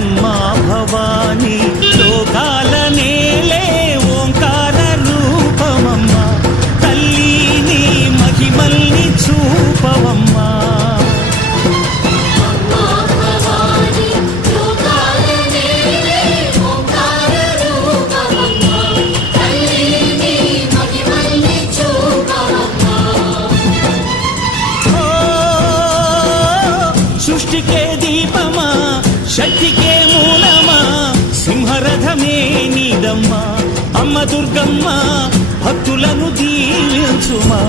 అమ్మా భవాని లోకాల నేలే ఓంకార రూపమమ్మా తల్లి నీ మహిమల్ని చూపవమ్మా సృష్టికే దీపమా శక్తికే మూలమా సింహరథమే నీదమ్మా అమ్మ దుర్గమ్మ భక్తులను దీవించుమా